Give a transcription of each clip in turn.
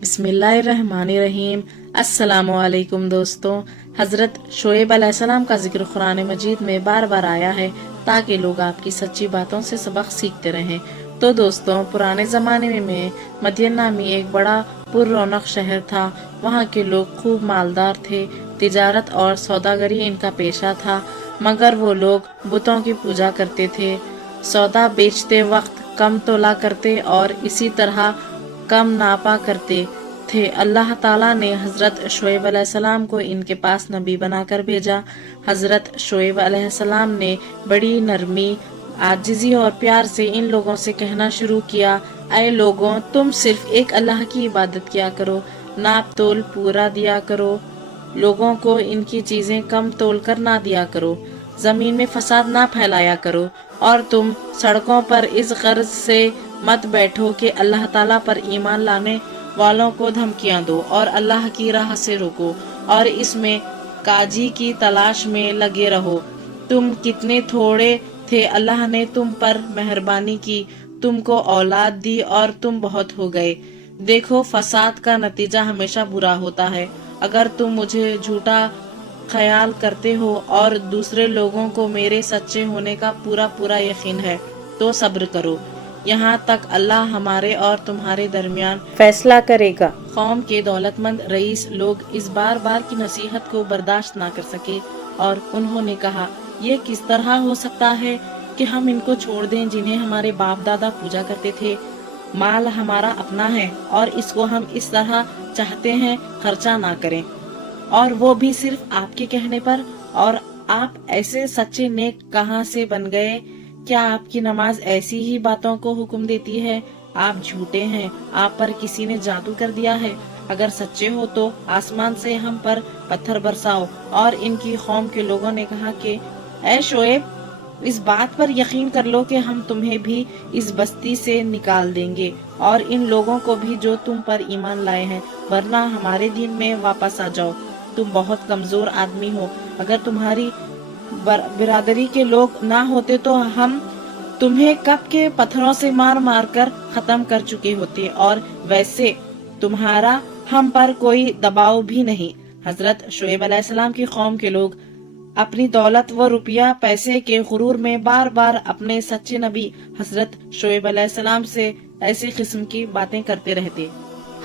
बिस्मिल्लाहिर्रहमानिर्रहीम। अस्सलामुअलैकुम दोस्तों। हज़रत शोएब अलैहिस्सलाम का जिक्र कुरान मजीद में बार बार आया है ताकि लोग आपकी सच्ची बातों से सबक सीखते रहें। तो दोस्तों, पुराने ज़माने में मदयन नामी एक बड़ा पुररौनक शहर था। वहाँ के लोग खूब मालदार थे। तिजारत और सौदागरी इनका पेशा था, मगर वो लोग बुतों की पूजा करते थे। सौदा बेचते वक्त कम तोला करते और इसी तरह कम नापा करते थे। अल्लाह ताला ने हजरत शोएब अलैहिस्सलाम को इनके पास नबी बनाकर भेजा। हजरत शोएब अलैहिस्सलाम ने बड़ी नरमी, आजिज़ी और प्यार से इन लोगों से कहना शुरू किया, ऐ लोगों, तुम सिर्फ एक अल्लाह की इबादत किया करो, नाप तोल पूरा दिया करो, लोगों को इनकी चीजें कम तोल कर ना दिया करो, जमीन में फसाद ना फैलाया करो, और तुम सड़कों पर इस गर्ज से मत बैठो कि अल्लाह ताला पर ईमान लाने वालों को धमकियां दो और अल्लाह की राह से रोको, और इसमें काजी की तलाश में लगे रहो। तुम कितने थोड़े थे, अल्लाह ने तुम पर मेहरबानी की, तुमको औलाद दी और तुम बहुत हो गए। देखो, फसाद का नतीजा हमेशा बुरा होता है। अगर तुम मुझे झूठा ख्याल करते हो और दूसरे लोगों को मेरे सच्चे होने का पूरा पूरा यकीन है, तो सब्र करो, यहाँ तक अल्लाह हमारे और तुम्हारे दरमियान फैसला करेगा। कौम के दौलतमंद रईस लोग इस बार बार की नसीहत को बर्दाश्त ना कर सके और उन्होंने कहा, ये किस तरह हो सकता है कि हम इनको छोड़ दें जिन्हें हमारे बाप दादा पूजा करते थे। माल हमारा अपना है और इसको हम इस तरह चाहते हैं खर्चा ना करें, और वो भी सिर्फ आपके कहने पर। और आप ऐसे सच्चे नेक कहाँ से बन गए? क्या आपकी नमाज ऐसी ही बातों को हुक्म देती है? आप झूठे हैं, आप पर किसी ने जादू कर दिया है। अगर सच्चे हो तो आसमान से हम पर पत्थर बरसाओ। और इनकी कौम के लोगों ने कहा कि ऐ शोएब, इस बात पर यकीन कर लो कि हम तुम्हें भी इस बस्ती से निकाल देंगे और इन लोगों को भी जो तुम पर ईमान लाए हैं, वरना हमारे दीन में वापस आ जाओ। तुम बहुत कमजोर आदमी हो। अगर तुम्हारी बिरादरी के लोग ना होते तो हम तुम्हें कब के पत्थरों से मार मार कर खत्म कर चुके होते, और वैसे तुम्हारा हम पर कोई दबाव भी नहीं। हजरत शोएब अलैहिस्सलाम की कौम के लोग अपनी दौलत व रुपया पैसे के गुरूर में बार बार अपने सच्चे नबी हजरत शोएब अलैहिस्सलाम से ऐसी किस्म की बातें करते रहते।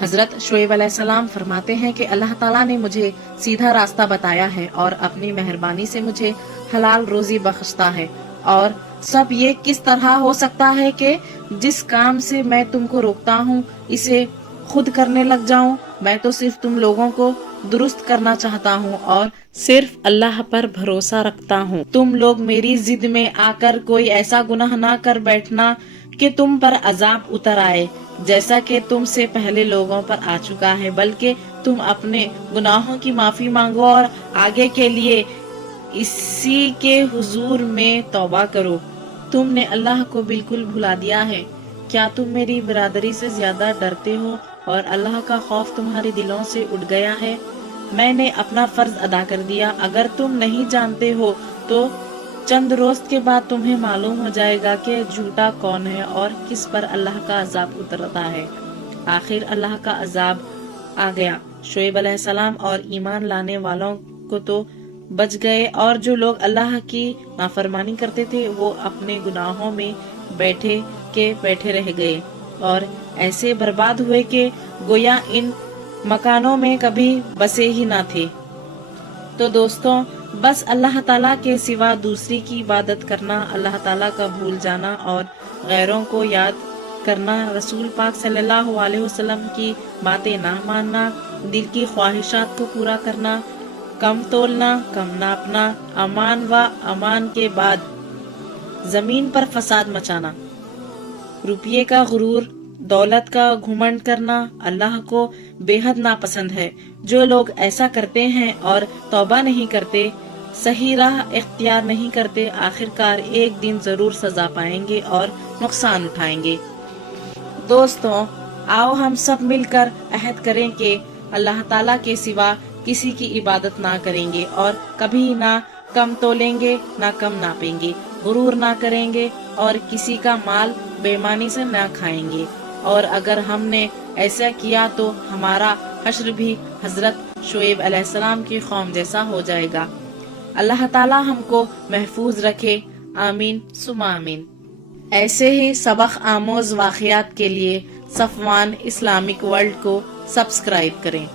हजरत शोएब अलैहिस्सलाम फरमाते हैं कि अल्लाह ताला ने मुझे सीधा रास्ता बताया है और अपनी मेहरबानी से मुझे हलाल रोजी बख्शता है। और सब ये किस तरह हो सकता है कि जिस काम से मैं तुमको रोकता हूँ इसे खुद करने लग जाऊं? मैं तो सिर्फ तुम लोगों को दुरुस्त करना चाहता हूँ और सिर्फ अल्लाह पर भरोसा रखता हूँ। तुम लोग मेरी जिद में आकर कोई ऐसा गुनाह ना कर बैठना कि तुम पर अजाब उतर आए जैसा कि तुमसे पहले लोगों पर आ चुका है, बल्कि तुम अपने गुनाहों की माफी मांगो और आगे के लिए इसी के हुजूर में तौबा करो। तुमने अल्लाह को बिल्कुल भुला दिया है। क्या तुम मेरी बिरादरी से ज्यादा डरते हो और अल्लाह का खौफ तुम्हारे दिलों से उठ गया है? मैंने अपना फर्ज अदा कर दिया। अगर तुम नहीं जानते हो तो चंद रोज के बाद तुम्हें मालूम हो जाएगा कि झूठा कौन है और किस पर अल्लाह का अजाब उतरता है। आखिर अल्लाह का अजाब आ गया। शोएब अलैहिस्सलाम और ईमान लाने वालों को तो बच गए, और जो लोग अल्लाह की नाफरमानी करते थे वो अपने गुनाहों में बैठे रह गए और ऐसे बर्बाद हुए कि गोया इन मकानों में कभी बसे ही ना थे। तो दोस्तों, बस अल्लाह ताला के सिवा दूसरी की इबादत करना, अल्लाह ताला का भूल जाना और गैरों को याद करना, रसूल पाक सल्लल्लाहु अलैहि वसल्लम की बातें ना मानना, दिल की ख्वाहिशात को पूरा करना, कम तोलना, कम नापना, अमान व अमान के बाद जमीन पर फसाद मचाना, रुपये का गुरूर, दौलत का घुमंड करना अल्लाह को बेहद नापसंद है। जो लोग ऐसा करते हैं और तौबा नहीं करते, सही राह इख्तियार नहीं करते, आखिरकार एक दिन जरूर सजा पाएंगे और नुकसान उठाएंगे। दोस्तों, आओ हम सब मिलकर अहद करें कि अल्लाह ताला के सिवा किसी की इबादत ना करेंगे और कभी ना कम तोलेंगे ना कम नापेंगे, गुरूर ना करेंगे और किसी का माल बेईमानी से ना खाएंगे। और अगर हमने ایسا کیا تو ہمارا حشر بھی حضرت شعیب علیہ السلام کی قوم جیسا ہو جائے گا۔ اللہ تعالی ہم کو محفوظ رکھے، آمین ثم آمین۔ ایسے ہی سبق آموز واقعات کے لیے صفوان اسلامک ورلڈ کو سبسکرائب کریں۔